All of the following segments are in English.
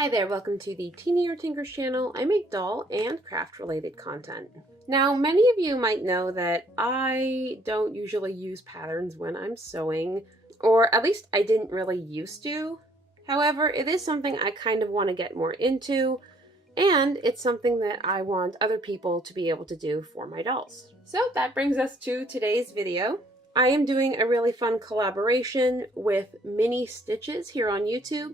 Hi there, welcome to the Teeny or Tinkers channel. I make doll and craft related content. Now, many of you might know that I don't usually use patterns when I'm sewing, or at least I didn't really used to. However, it is something I kind of want to get more into, and it's something that I want other people to be able to do for my dolls. So that brings us to today's video. I am doing a really fun collaboration with Mini Stitches here on YouTube.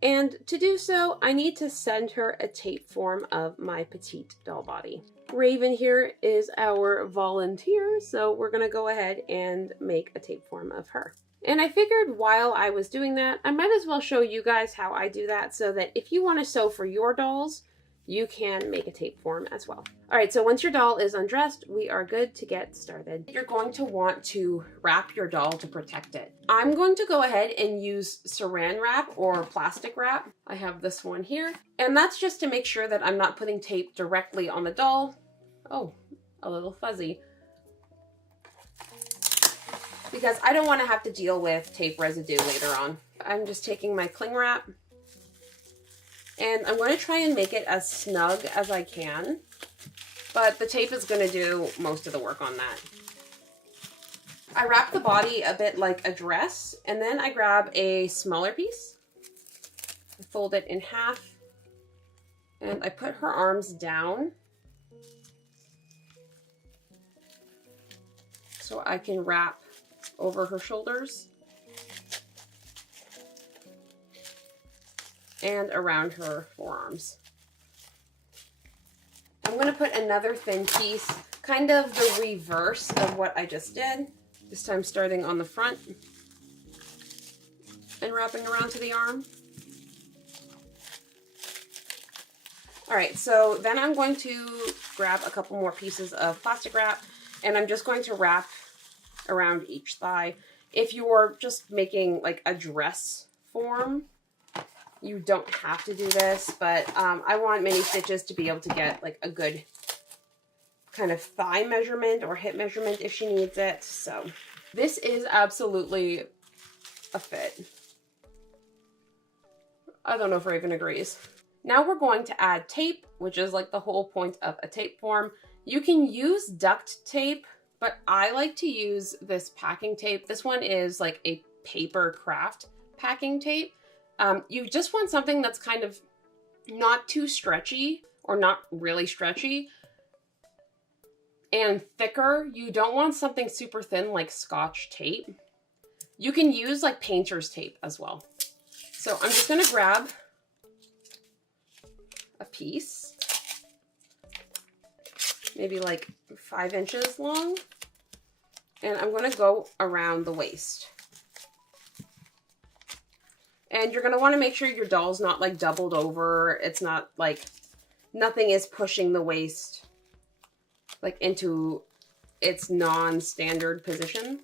And to do so, I need to send her a tape form of my petite doll body. Raven here is our volunteer, so we're gonna go ahead and make a tape form of her. And I figured while I was doing that, I might as well show you guys how I do that so that if you want to sew for your dolls, you can make a tape form as well. All right, so once your doll is undressed, we are good to get started. You're going to want to wrap your doll to protect it. I'm going to go ahead and use saran wrap or plastic wrap. I have this one here, and that's just to make sure that I'm not putting tape directly on the doll. Oh, a little fuzzy. Because I don't want to have to deal with tape residue later on. I'm just taking my cling wrap, and I'm going to try and make it as snug as I can, but the tape is going to do most of the work on that. I wrap the body a bit like a dress, and then I grab a smaller piece, I fold it in half, and I put her arms down so I can wrap over her shoulders and around her forearms. I'm going to put another thin piece, kind of the reverse of what I just did, this time starting on the front and wrapping around to the arm. All right, so then I'm going to grab a couple more pieces of plastic wrap, and I'm just going to wrap around each thigh. If you're just making like a dress form, you don't have to do this, but I want Mini Stitches to be able to get like a good kind of thigh measurement or hip measurement if she needs it. So this is absolutely a fit. I don't know if Raven agrees. Now we're going to add tape, which is like the whole point of a tape form. You can use duct tape, but I like to use this packing tape. This one is like a paper craft packing tape. You just want something that's kind of not too stretchy or not really stretchy and thicker. You don't want something super thin like Scotch tape. You can use like painter's tape as well. So I'm just going to grab a piece, maybe like 5 inches long, and I'm going to go around the waist. And you're going to want to make sure your doll's not like doubled over. It's not like, nothing is pushing the waist like into its non-standard position.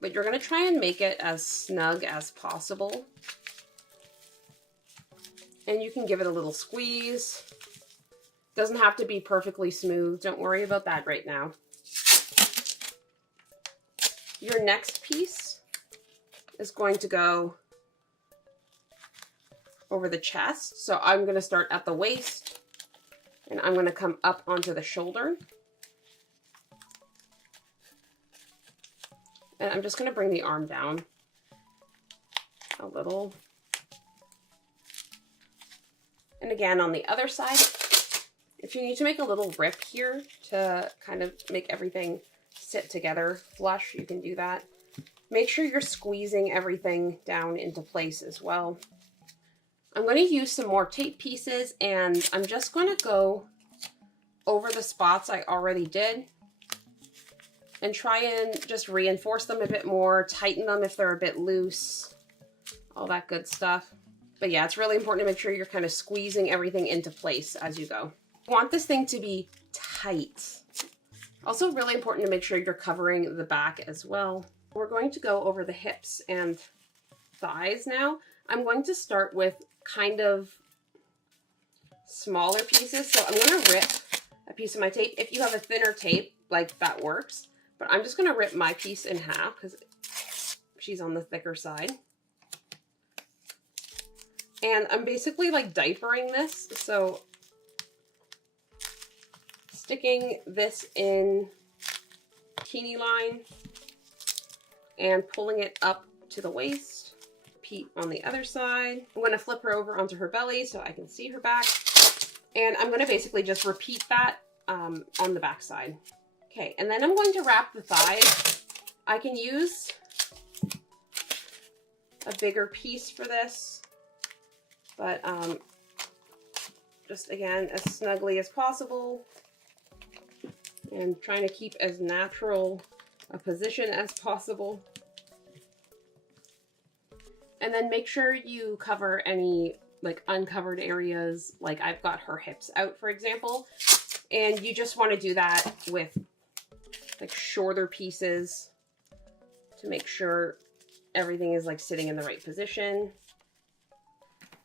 But you're going to try and make it as snug as possible. And you can give it a little squeeze. Doesn't have to be perfectly smooth. Don't worry about that right now. Your next piece is going to go over the chest. So I'm going to start at the waist, and I'm going to come up onto the shoulder. And I'm just going to bring the arm down a little. And again, on the other side, if you need to make a little rip here to kind of make everything sit together flush, you can do that. Make sure you're squeezing everything down into place as well. I'm going to use some more tape pieces, and I'm just going to go over the spots I already did and try and just reinforce them a bit more, tighten them if they're a bit loose, all that good stuff. But yeah, it's really important to make sure you're kind of squeezing everything into place as you go. You want this thing to be tight. Also really important to make sure you're covering the back as well. We're going to go over the hips and thighs now. I'm going to start with kind of smaller pieces. So I'm going to rip a piece of my tape. If you have a thinner tape, like that works. But I'm just going to rip my piece in half because she's on the thicker side. And I'm basically like diapering this, so sticking this in teeny line and pulling it up to the waist. Repeat on the other side. I'm going to flip her over onto her belly so I can see her back. And I'm going to basically just repeat that on the back side. Okay, and then I'm going to wrap the thighs. I can use a bigger piece for this, but just again, as snugly as possible and trying to keep as natural a position as possible. And then make sure you cover any like uncovered areas, like I've got her hips out, for example, and you just want to do that with like shorter pieces to make sure everything is like sitting in the right position.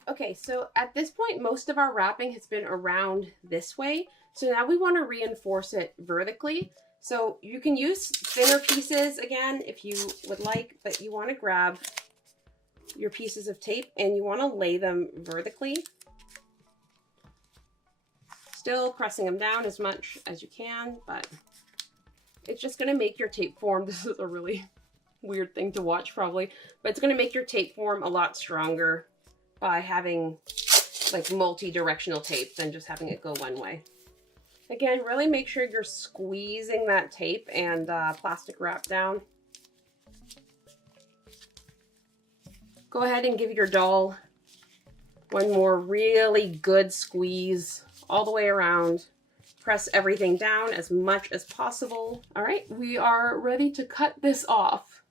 Okay, so at this point, most of our wrapping has been around this way. So now we want to reinforce it vertically. So you can use thinner pieces again if you would like, but you want to grab your pieces of tape and you want to lay them vertically. Still pressing them down as much as you can, but it's just going to make your tape form. This is a really weird thing to watch probably, but it's going to make your tape form a lot stronger by having like multi-directional tape than just having it go one way. Again, really make sure you're squeezing that tape and plastic wrap down. Go ahead and give your doll one more really good squeeze all the way around. Press everything down as much as possible. All right, we are ready to cut this off.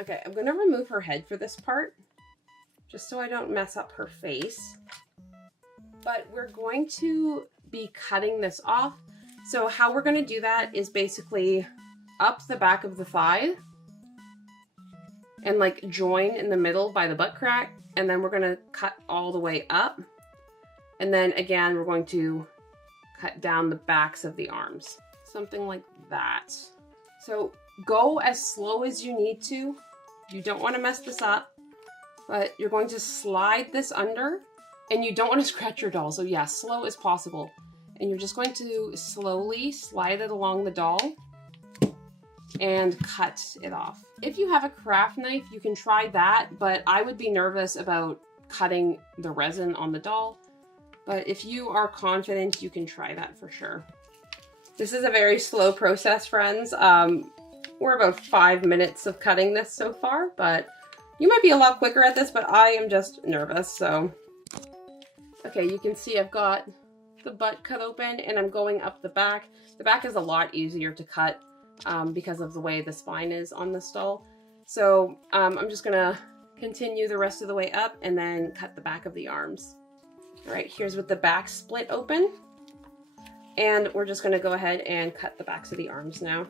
Okay, I'm gonna remove her head for this part, just so I don't mess up her face. But we're going to be cutting this off. So how we're gonna do that is basically up the back of the thigh and like join in the middle by the butt crack. And then we're gonna cut all the way up. And then again, we're going to cut down the backs of the arms. Something like that. So go as slow as you need to. You don't want to mess this up, but you're going to slide this under and you don't want to scratch your doll. So yeah, slow as possible. And you're just going to slowly slide it along the doll and cut it off. If you have a craft knife, you can try that, but I would be nervous about cutting the resin on the doll. But if you are confident, you can try that for sure. This is a very slow process, friends. We're about 5 minutes of cutting this so far, but you might be a lot quicker at this, but I am just nervous, so. Okay, you can see I've got the butt cut open and I'm going up the back. The back is a lot easier to cut because of the way the spine is on this doll. So I'm just gonna continue the rest of the way up and then cut the back of the arms. All right, here's with the back split open. And we're just gonna go ahead and cut the backs of the arms now.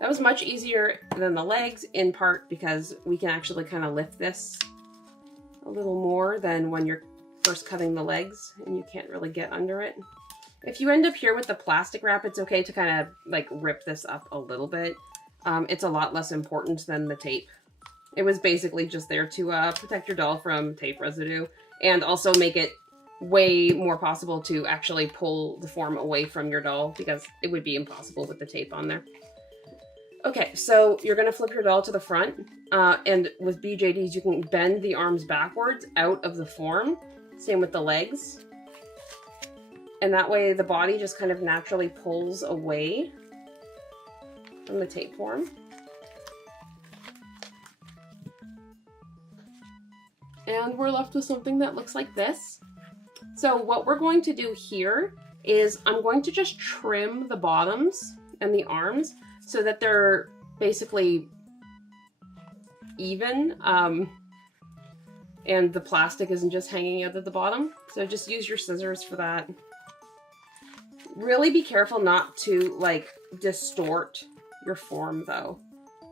That was much easier than the legs, in part because we can actually kind of lift this a little more than when you're first cutting the legs and you can't really get under it. If you end up here with the plastic wrap, it's okay to kind of like rip this up a little bit. It's a lot less important than the tape. It was basically just there to protect your doll from tape residue and also make it way more possible to actually pull the form away from your doll because it would be impossible with the tape on there. Okay, so you're gonna flip your doll to the front, and with BJDs, you can bend the arms backwards out of the form. Same with the legs. And that way the body just kind of naturally pulls away from the tape form. And we're left with something that looks like this. So what we're going to do here is I'm going to just trim the bottoms and the arms so that they're basically even and the plastic isn't just hanging out at the bottom. So just use your scissors for that. Really be careful not to like distort your form though.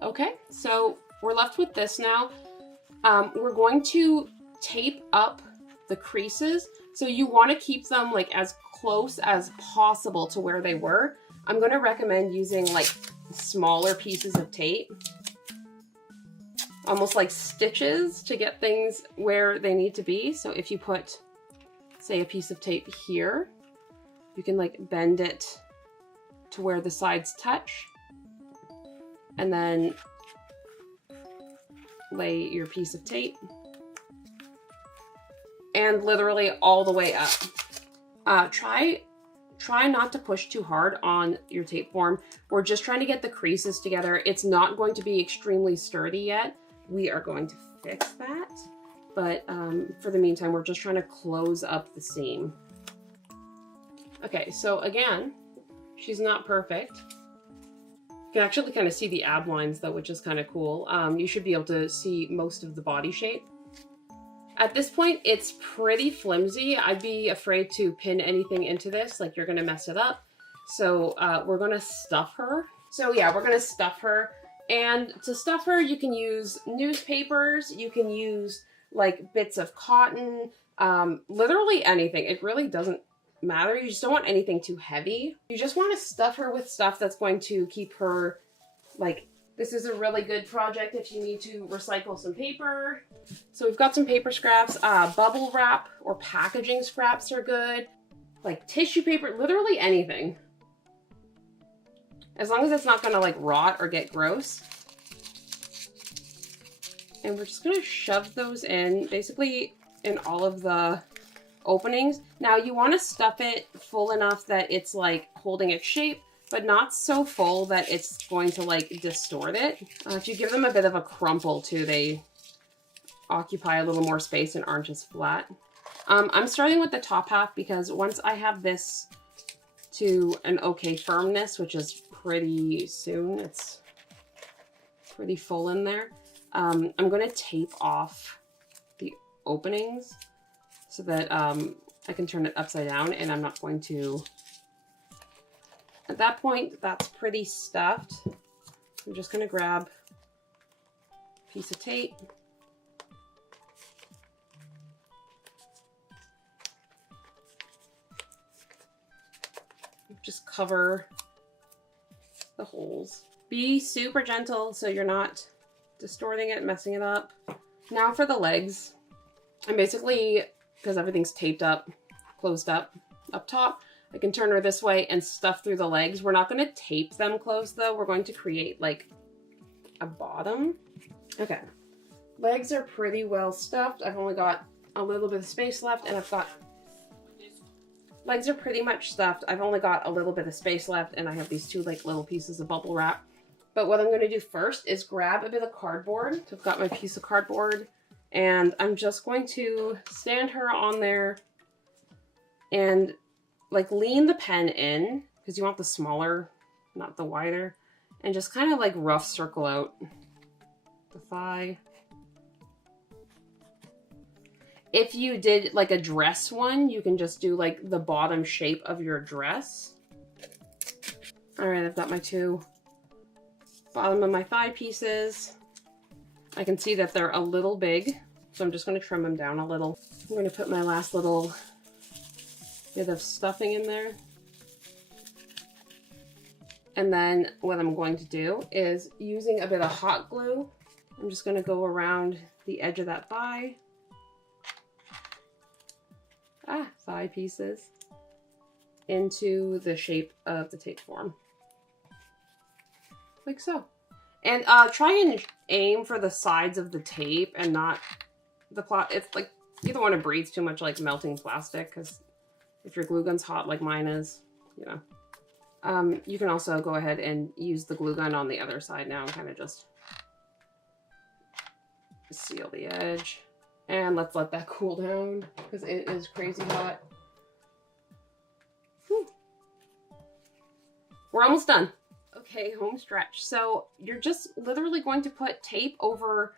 Okay, so we're left with this now. We're going to tape up the creases. So you want to keep them like as close as possible to where they were. I'm going to recommend using like smaller pieces of tape. almost like stitches to get things where they need to be. So if you put, say, a piece of tape here, you can like bend it to where the sides touch, and then lay your piece of tape, and literally all the way up. Try not to push too hard on your tape form. We're just trying to get the creases together. It's not going to be extremely sturdy yet. We are going to fix that. But for the meantime, we're just trying to close up the seam. Okay, so again, she's not perfect. You can actually kind of see the ab lines though, which is kind of cool. You should be able to see most of the body shape. At this point, it's pretty flimsy. I'd be afraid to pin anything into this, like you're gonna mess it up. So we're gonna stuff her. So yeah, we're gonna stuff her. And to stuff her, you can use newspapers, you can use like bits of cotton, literally anything. It really doesn't matter. You just don't want anything too heavy. You just want to stuff her with stuff that's going to keep her, like, this is a really good project if you need to recycle some paper. So we've got some paper scraps. Bubble wrap or packaging scraps are good. Like tissue paper, literally anything. As long as it's not gonna like rot or get gross. And we're just gonna shove those in, basically in all of the openings. Now you wanna stuff it full enough that it's like holding its shape, but not so full that it's going to like distort it. If you give them a bit of a crumple too, they occupy a little more space and aren't as flat. I'm starting with the top half because once I have this to an okay firmness, which is pretty soon, it's pretty full in there, I'm going to tape off the openings so that I can turn it upside down, and I'm not going to. At that point, that's pretty stuffed. I'm just going to grab a piece of tape. Just cover the holes. Be super gentle so you're not distorting it, messing it up. Now for the legs. I'm basically, because everything's taped up, closed up top, I can turn her this way and stuff through the legs. We're not going to tape them closed though. We're going to create like a bottom. Okay. Legs are pretty well stuffed. I've only got a little bit of space left, and I've got legs are pretty much stuffed. I've only got a little bit of space left, and I have these two like little pieces of bubble wrap. But what I'm going to do first is grab a bit of cardboard. So I've got my piece of cardboard, and I'm just going to stand her on there and like lean the pen in, because you want the smaller, not the wider, and just kind of like rough circle out the thigh. If you did like a dress one, you can just do like the bottom shape of your dress. All right, I've got my two bottom of my thigh pieces. I can see that they're a little big, so I'm just going to trim them down a little. I'm going to put my last little bit of stuffing in there. And then what I'm going to do is, using a bit of hot glue, I'm just going to go around the edge of that thigh. Thigh pieces into the shape of the tape form. Like so. And try and aim for the sides of the tape and not the plot. It's like, you don't want to breathe too much like melting plastic, because if your glue gun's hot like mine is, you know. You can also go ahead and use the glue gun on the other side now and kind of just seal the edge. And let's let that cool down, because it is crazy hot. Whew. We're almost done. Okay, home stretch. So you're just literally going to put tape over,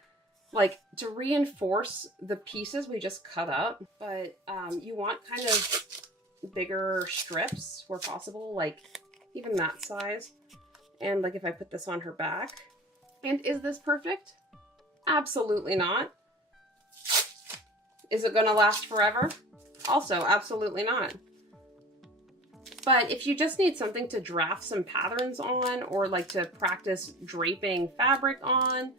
like, to reinforce the pieces we just cut up. But you want kind of bigger strips where possible, like even that size. And like if I put this on her back. And is this perfect? Absolutely not. Is it going to last forever? Also, absolutely not. But if you just need something to draft some patterns on, or like to practice draping fabric on,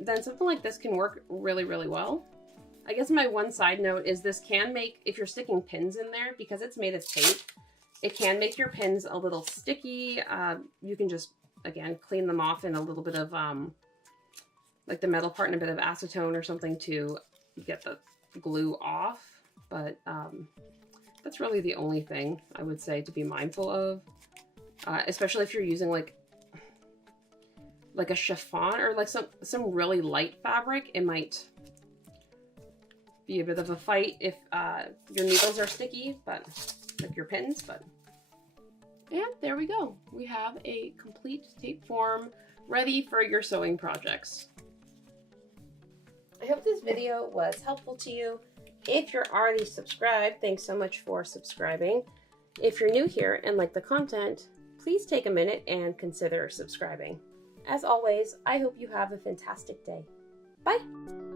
then something like this can work really, really well. I guess my one side note is this can make, if you're sticking pins in there, because it's made of tape, it can make your pins a little sticky. You can just, again, clean them off in a little bit of, like the metal part and a bit of acetone or something to get the glue off. But that's really the only thing I would say to be mindful of, especially if you're using like a chiffon or like some really light fabric. It might be a bit of a fight if your needles are sticky, but like your pins. But and there we go. We have a complete Tapeform ready for your sewing projects. I hope this video was helpful to you. If you're already subscribed, thanks so much for subscribing. If you're new here and like the content, please take a minute and consider subscribing. As always, I hope you have a fantastic day. Bye!